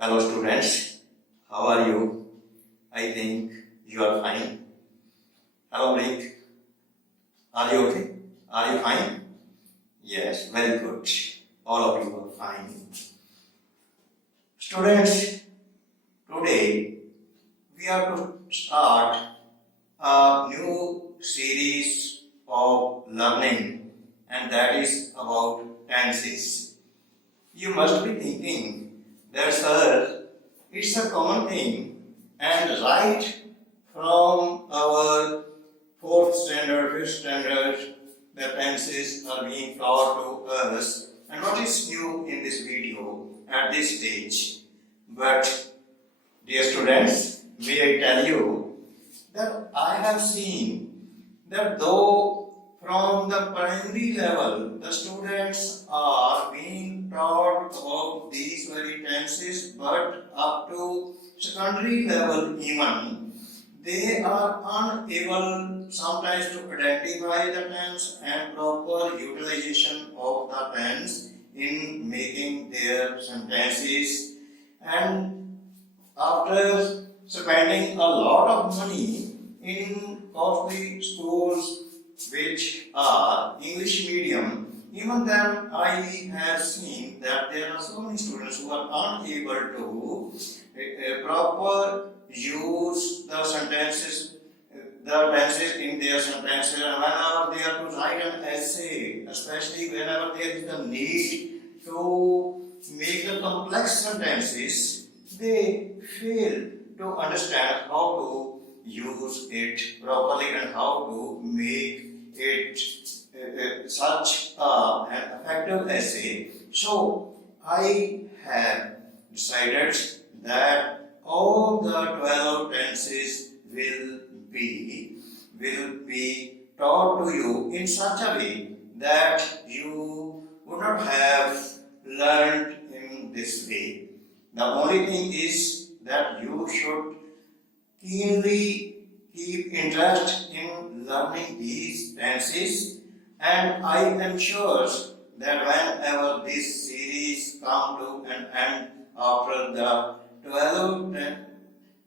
Hello students, how are you? I think you are fine. Hello Rick, are you okay? Are you fine? Yes, very good. All of you are fine. Students, today we are to start a new series of learning, and that is about tenses. You must be thinking that, sir, it's a common thing, and right from our fourth standard, fifth standard, the tenses are being taught to us. And what is new in this video at this stage? But, dear students, may I tell you that I have seen that though from the primary level the students are being taught about these very tenses, but up to secondary level even they are unable sometimes to identify the tense and proper utilization of the tense in making their sentences. And after spending a lot of money in costly schools which are English medium, even then I have seen that there are so many students who are unable to proper use the sentences, the tenses in their sentences, and whenever they are to write an essay, especially whenever there is the need to make the complex sentences, they fail to understand how to use it properly and how to make it such an effective essay. So I have decided that all the 12 tenses will be taught to you in such a way that you would not have learned in this way. The only thing is that you should keenly keep interest in learning these tenses, and I am sure that whenever this series comes to an end after the 12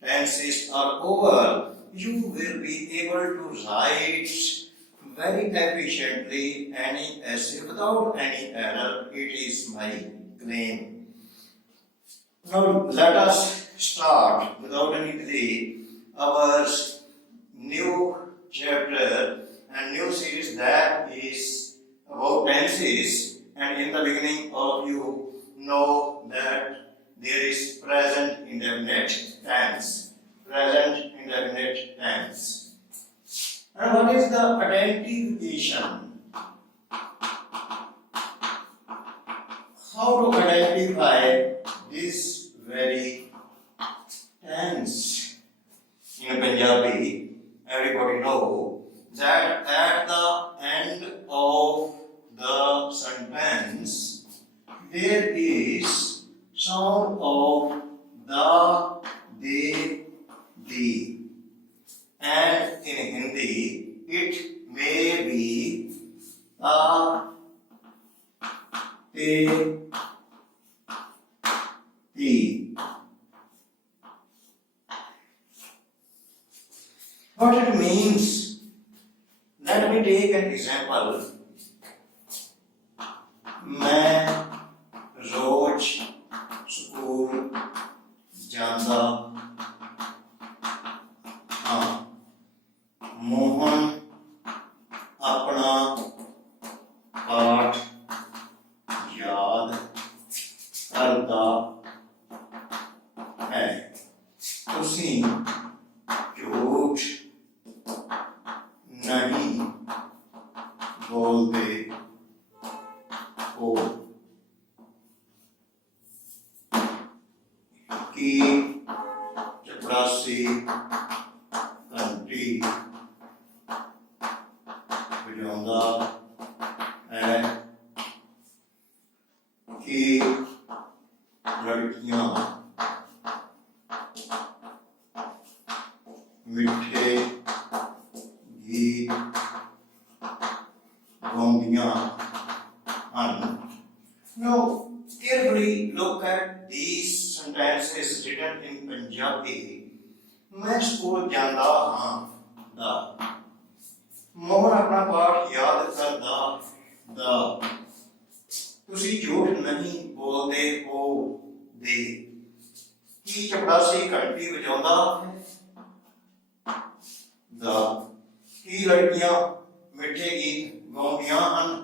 tenses are over, you will be able to write very efficiently any essay without any error. It is my claim. Now let us start without any delay our new chapter and new series that is about tenses. And in the beginning, all of you know that there is present indefinite tense. Present indefinite tense. And what is the identification? How to identify this very tense? In Punjabi, everybody know that at the end of the sentence there is sound of the, they, the, and in Hindi it may be a, te, the. What it means? Let me take an example. मैं रोज school जाता हाँ मोहन अपना पाठ याद करता है तुसी झूठ नहीं बोलते हो कि चपरासी घंटी बजाਉਂਦਾ है कि लड़कियां मिठे गीत गाਉਂਦੀਆਂ ਹਨ. Now carefully look at these sentence is written in Punjabi. मैं स्कूल ਜਾਂਦਾ ਹਾਂ ਦਾ ਮੋਹਨ ਆਪਣਾ ਪਾਠ ਯਾਦ ਕਰਦਾ ਦਾ ਤੁਸੀਂ ਝੂਠ ਨਹੀਂ ਬੋਲਦੇ ਹੋ ਦੇ ਕੀ ਚਪੜਾਸੀ ਘੰਟੀ ਵਜਾਉਂਦਾ ਹੈ ਦਾ ਕੀ ਲੜਕੀਆਂ ਮਿੱਠੇ ਗੀਤ ਗਾਉਂਦੀਆਂ ਹਨ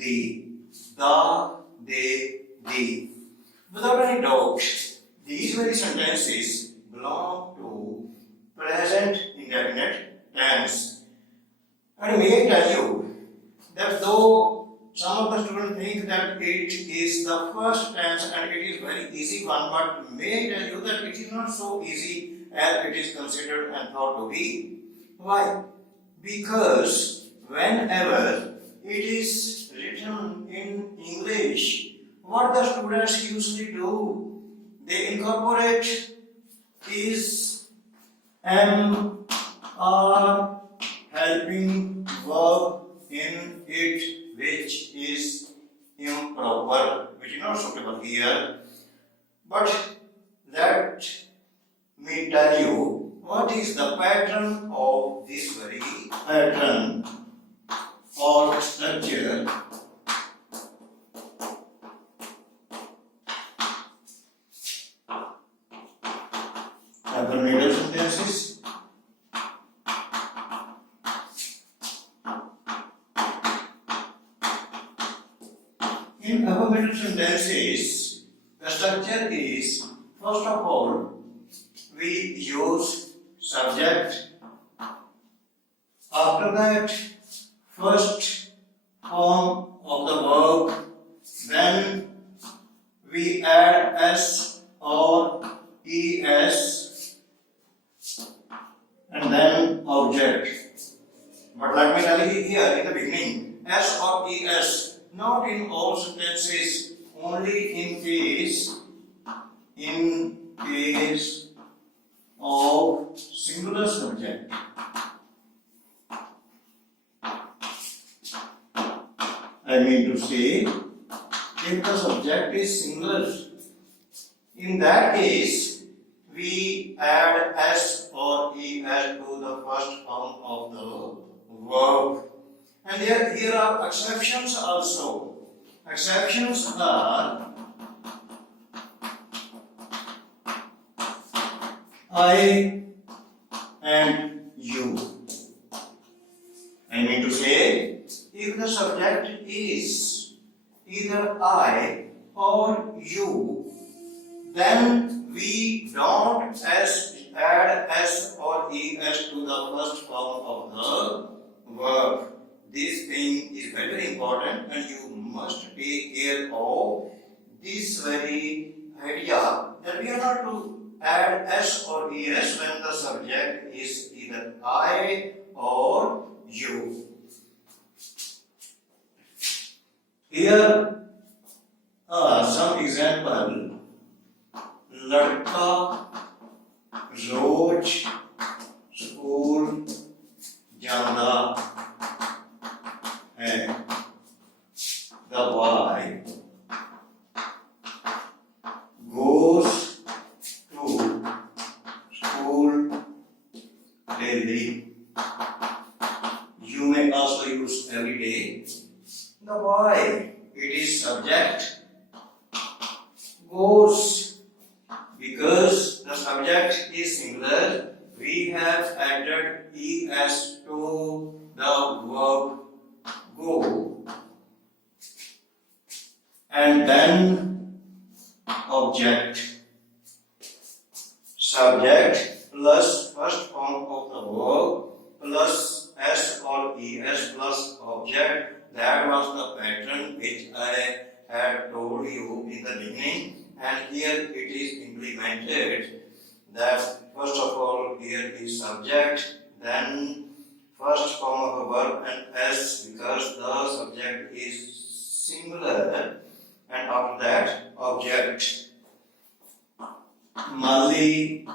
ਦੀ ਦਾ ਦੇ ਦੀ without any doubt these very sentences belong to present indefinite tense. And may I tell you that though some of the students think that it is the first tense and it is very easy one, but may I tell you that it is not so easy as it is considered and thought to be. Why? Because whenever it is written in English, what the students usually do, they incorporate is are helping verb in it, which is improper, which is not suitable here. But let me tell you what is the pattern of this very pattern or structure. Affirmative sentences. In affirmative sentences, the structure is, first of all, we use subject. After that, first form of the verb, then we add s or es, and then object. But let me tell you here in the beginning, s or es, not in all sentences, only in case of singular subject. I mean to say, if the subject is singular, in that case, we add s or es to the first form of the verb. And here are exceptions also. Exceptions are I and you. I mean to say, if the subject is either I or you, then we don't add s or es to the first form of the verb. This thing is very important and you must take care of this very idea that we are not to add s or es when the subject is either I or you. Here are some examples. लड़का रोज school जाता है. The boy goes to school daily. You may also use every day. The boy, it is subject, goes. Because the subject is singular, we have added es to the verb go. And then object. Subject plus first form of the verb plus s or es plus object. That was the pattern which I had told you in the beginning. And here it is implemented that first of all here is subject, then first form of a verb and s because the subject is singular, and after that object. Mali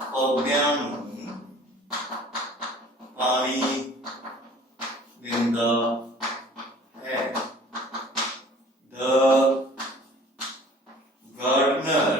Obyan Pani Vinda hai. The gardener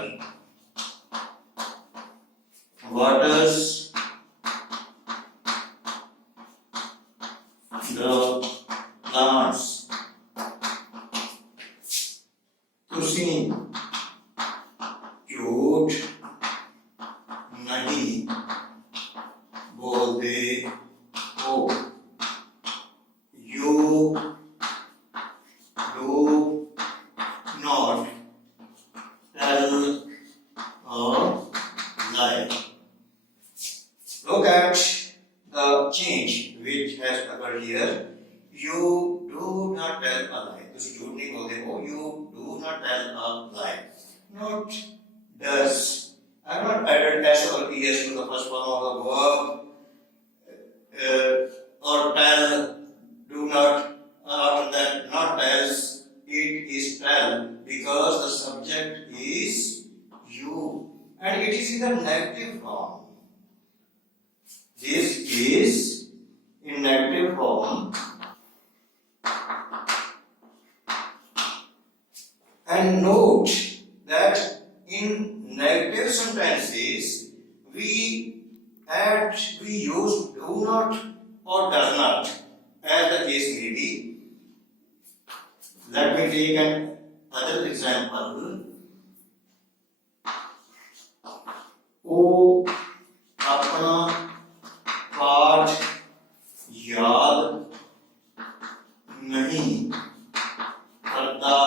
does. I have not added s or es to the first form of the verb, or tell, do not, or that not tells, it is tell, because the subject is you and it is in the negative form. This is in negative form, and note that in negative sentences we use do not or does not, as the case may be. Let me take another example. O अपना पाठ याद नहीं करता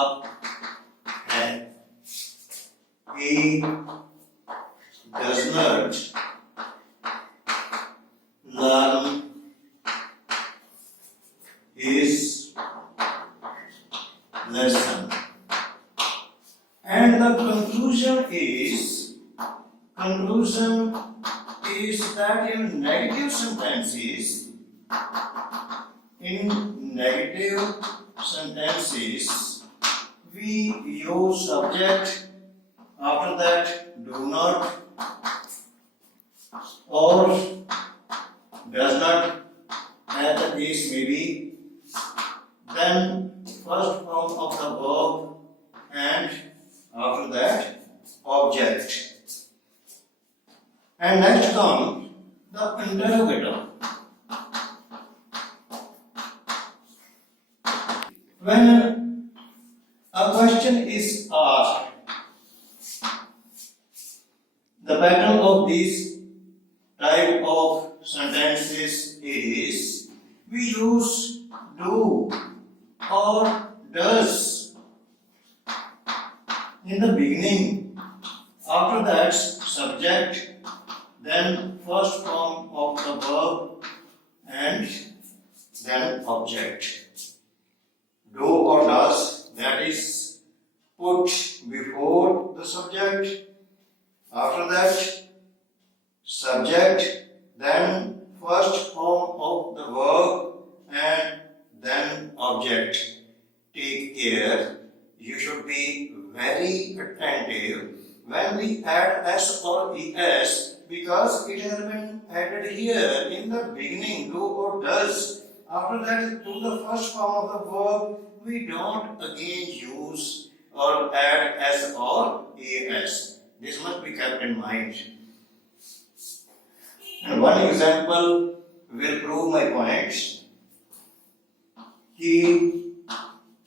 है. He does not learn his lesson. And the conclusion is that in negative sentences, we use subject, after that do not or does not, as the case may be, then first form of the verb and after that object. And next comes the interrogative. When a question is asked, the pattern of these type of sentences is we use do or does in the beginning, after that subject, then first form of the verb and then object. Do or does, that is put before the subject, after that subject, then first form of the verb and then object. Take care, you should be very attentive when we add s or es, because it has been added here in the beginning, do or does. After that, to the first form of the verb, we don't again use or add s or es. This must be kept in mind. And one example will prove my points. कि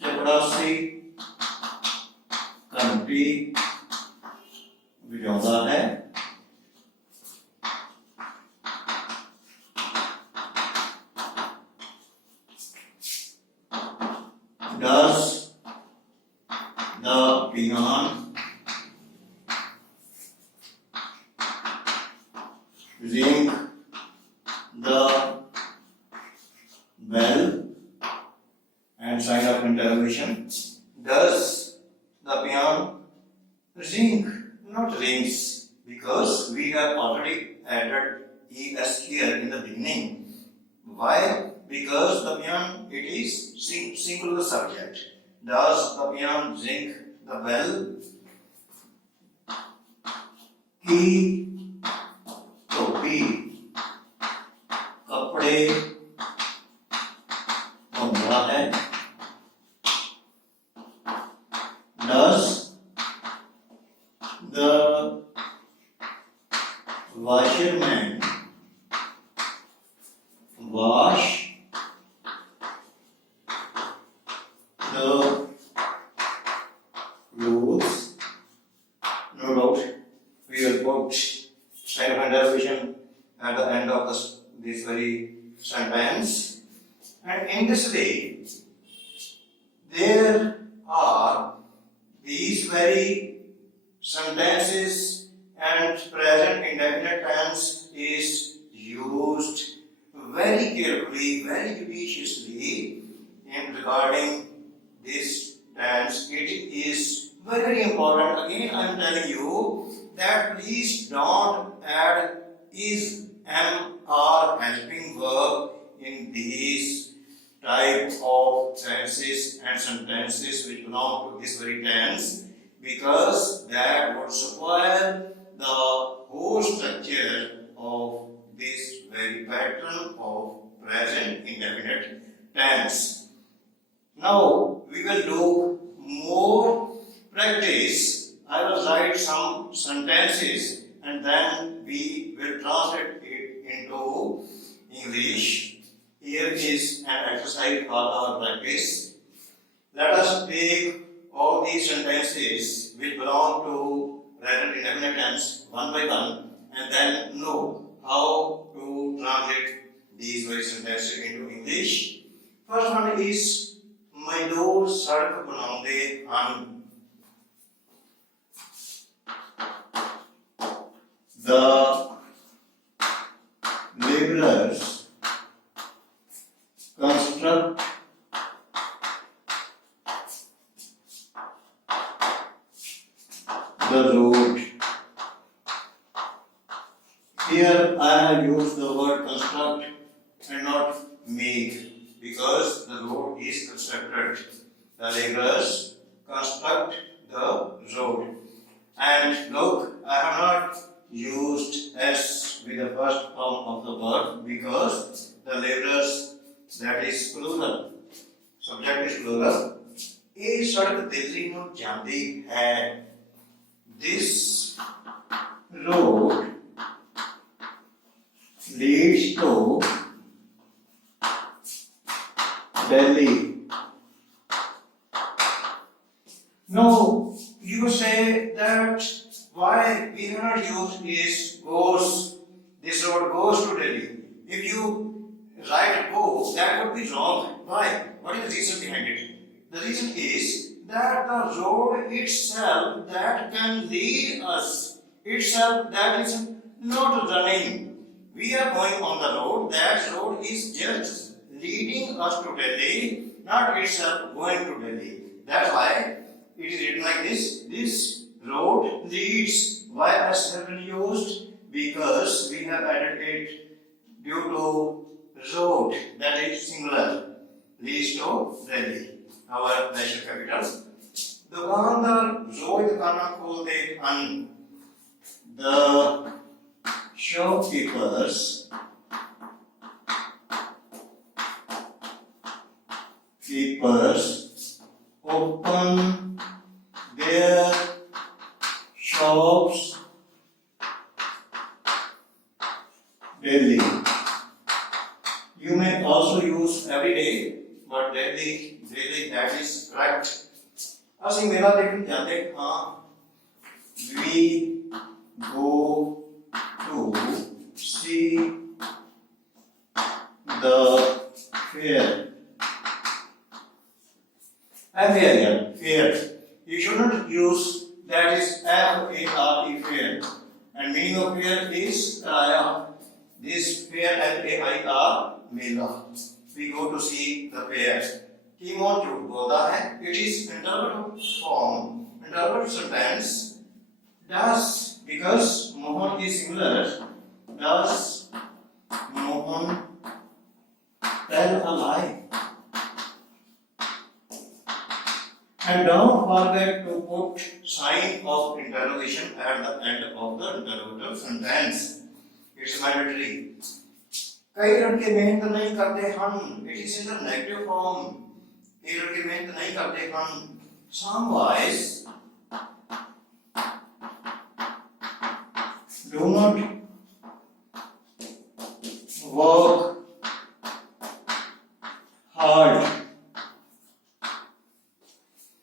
चपरासी country विजोंदा है, does the peon ring the bell, and sign of interrogation. Does the peon ring? Not rings, because we have already added es here in the beginning. Why? Because the peon, it is singular subject. Does the peon ring the bell? He टोपी कपड़े धुंधला है. Does the washerman wash the clothes? No doubt we will put sign of interrogation at the end of this very sentence. And in this way, there are these very sentences, and present indefinite tense is used very carefully, very judiciously in regarding this tense. It is very important. Again, I am telling you that please don't add is, am, or helping verb in these type of tenses and sentences which belong to this very tense, because that would spoil the whole structure of this very pattern of present indefinite tense. Now we will do more practice. I will write some sentences and then we will translate it into English. Here is an exercise for our practice. Let us take all these sentences which belong to present indefinite tense one by one and then know how to translate these very sentences into English. First one is ਮਜ਼ਦੂਰ ਸੜਕ ਬਣਾਉਂਦੇ ਹਨ. The laborers construct the road. Here I have used the word construct and not make, because the road is constructed. The laborers construct the road. And look, I have not used S with the first form of the verb because the laborers, that is plural. Subject is plural. ਇਹ ਸੜਕ ਦਿੱਲੀ ਨੂੰ ਜਾਂਦੀ ਹੈ. This road leads to Delhi. Now you say that why we have not used is goes. This road goes to Delhi. If you write go, that would be wrong. Why? What is the reason behind it? The reason is that the road itself that can lead us itself, that is not running. We are going on the road. That road is just leading us to Delhi, not itself going to Delhi. That's why it is written like this. This road leads. Why has been used? Because we have added it due to road, that is singular, leads to Delhi, our national capital. दुकानदार रोज दुकाना खोलते हैं. The shopkeepers open their shops daily. You may also use every day, but daily, that is correct. ਅਸੀਂ ਮੇਲਾ ਦੇਖਣ ਜਾਂਦੇ ਹਾਂ. We go to see the fair. Fair. You shouldn't use that is F-A-R-E, fair. And meaning of fair is kiraya. This fair F-A-I-R, mela. We go to see the fair. Timon झूठ बोलता है. It is interrogative form, interrogative sentence. Does, because Mohan is singular, does Mohan tell a lie? And don't forget to put sign of interrogation at the end of the interrogative sentence. It's mandatory. कई लड़के मेहनत नहीं करते हैं. It is in the negative form. कई लड़के मेहनत नहीं करते हैं. Some boys do not work hard.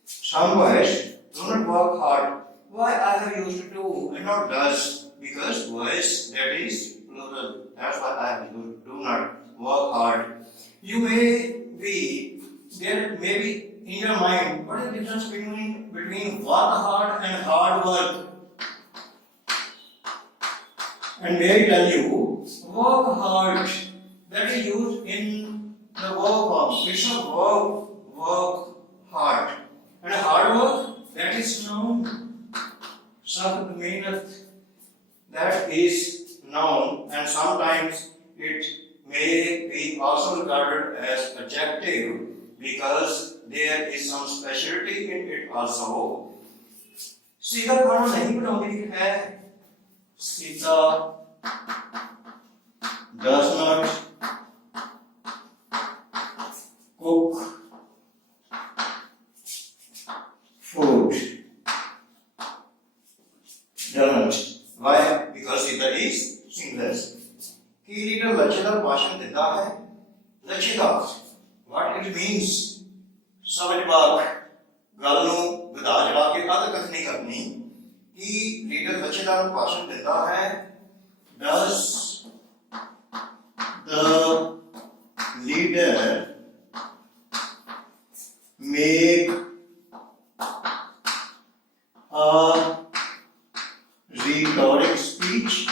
Some boys do not work hard. Why I have used do and not does? Because boys, that is plural. That's why I have used do not work hard. You may be, there may be in your mind, what is the difference between work hard and hard work? And may I tell you, work hard, that is used in the verb form. It's a verb, work hard. And hard work, that is noun. सख्त मेहनत, that is noun, and sometimes it may be also regarded as adjective because there is some specialty in it also. सीधा खाना नहीं बनाती है, Sita does not cook food. Doesn't. Why? Because Sita is singular. की leader लचीदार भाषण देता है, लचीदार what it means, समझ बात गल नूं वधा चढ़ा के अध कथनी करनी। की लीडर लचीदार भाषण देता है, does the leader make a rhetoric speech?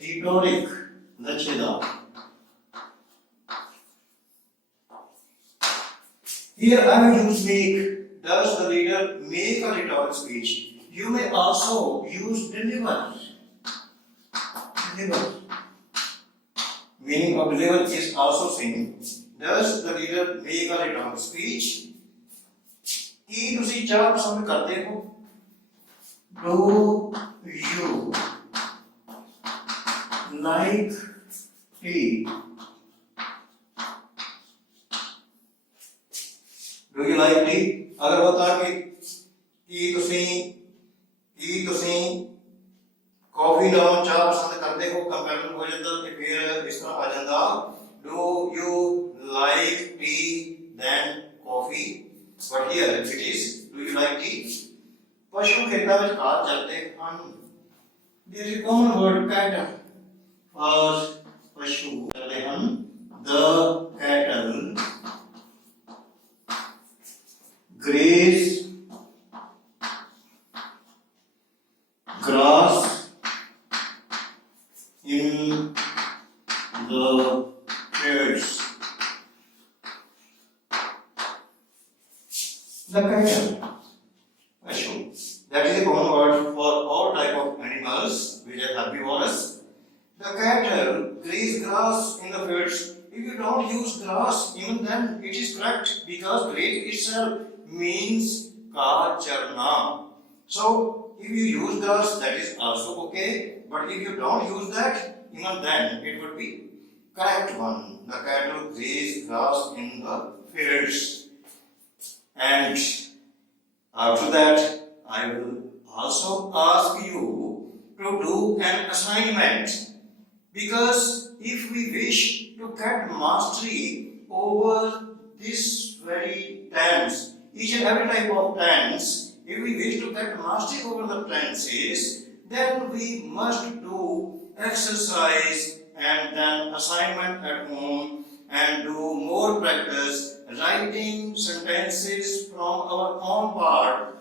Rhetoric, लचीदार। Here I will use make. Does the leader make a rhetoric speech? You may also use deliver. Deliver. Meaning of deliver is also same. Does the leader make a rhetoric speech? की तुसी चाह पसंद करते हो? Do you like tea? Do you like tea? अगर होता कि तुसी कॉफी नालों चाह पसंद करते हो, कंपैरिजन हो जाता कि फिर इस तरह आ जाता do you like tea than coffee? But here it is do you like tea? पशु खेतां विच घाह चरदे हन। There is a common word cattle for पशु चरदे हन। The cattle graze grass in the fields. The cattle, Ashu. That is a common word for all type of animals which are herbivorous. The cattle graze grass in the fields. If you don't use grass, even then it is correct because graze itself means ka charna. So if you use grass, that is also okay. But if you don't use that, even then it would be correct one. The cattle graze grass in the fields. And after that, I will also ask you to do an assignment. Because if we wish to get mastery over this very tense, each and every type of tense, if we wish to get mastery over the tenses, then we must do exercise and then assignment at home and do more practice, writing sentences from our own part,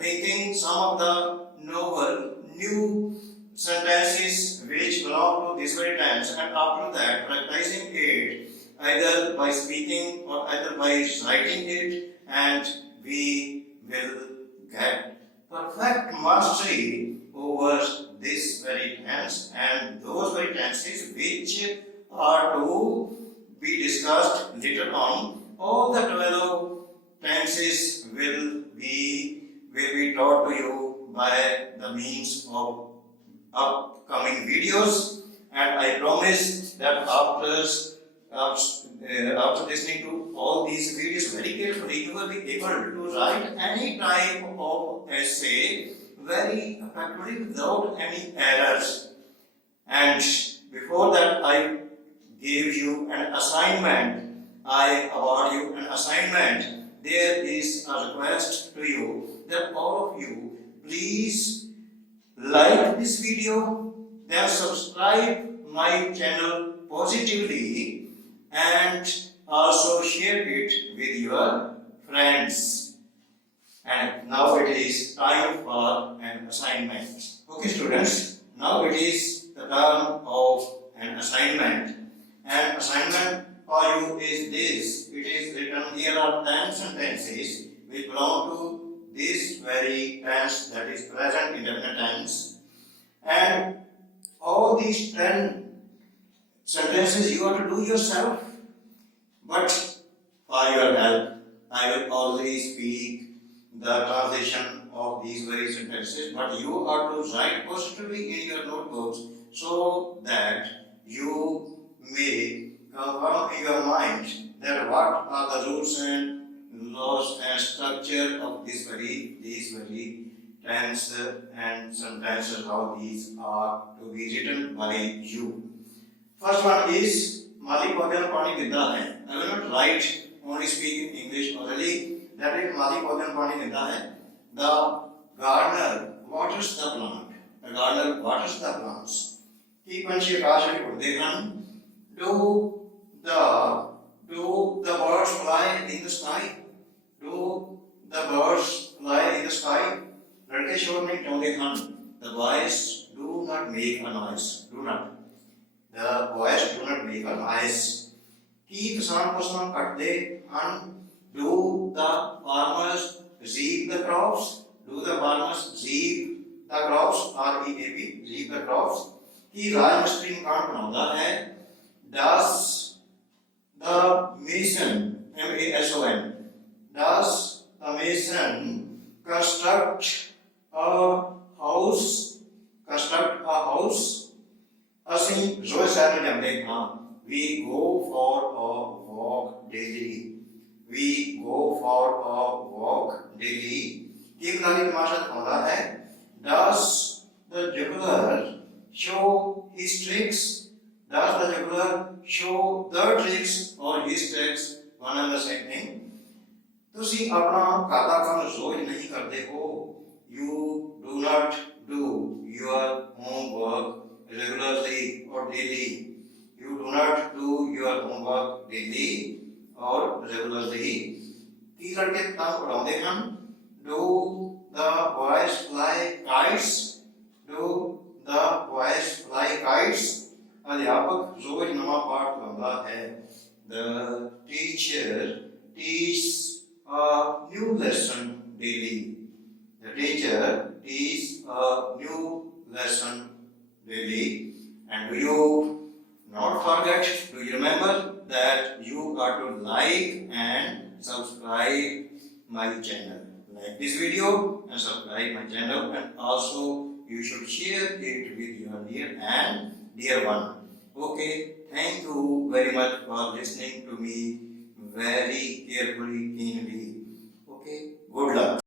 thinking some of the novel, new sentences which belong to this very tense, and after that practicing it either by speaking or either by writing it, and we will get perfect mastery over this very tense and those very tenses which are to be discussed later on. All the 12 tenses will be taught to you by the means of upcoming videos, and I promise that after listening to all these videos very carefully, you will be able to write any type of essay very effectively without any errors. And before that, I give you an assignment. I award you an assignment. There is a request to you that all of you please like this video, then subscribe my channel positively and also share it with your friends. And now it is time for an assignment. Okay students, now it is the turn of an assignment. An assignment for you is this. It is written here are 10 sentences which belong to this very tense, that is present indefinite tense, and all these 10 sentences you have to do yourself. But for your help, I will always speak the translation of these very sentences, but you are to write positively in your notebooks so that you may confirm in your mind that what are the rules and laws and structure of these very tense and sentences, how these are to be written by you. First one is Mali Podyan Pani Vidya hai. I will not write, only speak in English orally. That is Mali Podyan Pani Vidya hai. The gardener waters the plant. The gardener waters the plants. Ki panchi akash mein udde hain. Do the birds fly in the sky? Do the birds fly in the sky? लड़के शोर नहीं चाहते हैं. The boys do not make a noise. Do not. The boys do not make a noise. Ki kisan faslan katte han. Do the farmers reap the crops? Do the farmers reap the crops? R-E-A-P, reap the crops. Ki Raj Mistri makan बनाता है. Does the mason, M-A-S-O-N, does the mason construct a house? Construct a house? ਅਸੀਂ ਰੋਜ਼ ਸੈਰ ਨੂੰ ਜਾਂਦੇ ਹਾਂ. We go for a walk daily. We go for a walk daily. ਕੀ ਖਿਡਾਰੀ ਤਮਾਸ਼ਾ ਦਿਖਾਉਂਦਾ ਹੈ. Does the juggler show his tricks? Does the juggler show the tricks or his tricks? One and the same thing. ਤੁਸੀਂ ਆਪਣਾ ਘਰ ਦਾ ਕੰਮ ਰੋਜ਼ ਨਹੀਂ ਕਰਦੇ ਹੋ. You do not do your homework regularly or daily. You do not do your homework daily or regularly. ਕੀ ਲੜਕੇ ਪਤੰਗ ਉਡਾਉਂਦੇ ਹਨ. Do the boys fly kites? Do the boys fly kites? ਅਧਿਆਪਕ ਰੋਜ਼ ਨਵਾਂ ਪਾਠ ਪੜ੍ਹਾਉਂਦਾ ਹੈ. The teacher teaches a new lesson daily. The teacher teaches a new lesson daily. And do you not forget, do you remember that you got to like and subscribe my channel. Like this video and subscribe my channel, and also you should share it with your near and dear one. Okay, thank you very much for listening to me very carefully, keenly. Okay, good luck.